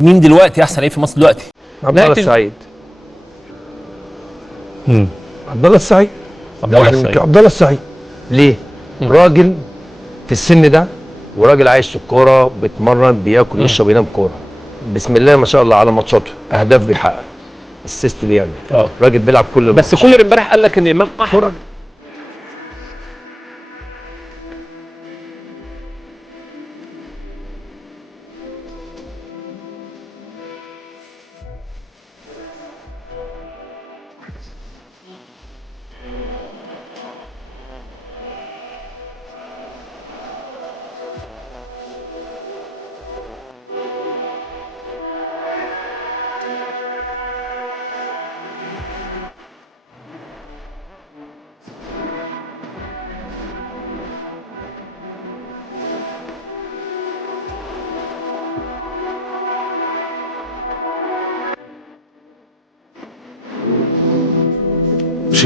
مين دلوقتي احسن لعيب في مصر دلوقتي؟ عبد الله السعيد. عبد الله السعيد. عبد الله السعيد ليه؟ راجل في السن ده وراجل عايش في الكوره، بيتمرن بياكل يشرب ينام كوره، بسم الله ما شاء الله على ماتشاته، اهداف بيحقق، السيست بيعمل، راجل بيلعب كل بس كولر امبارح قال لك ان امام احرج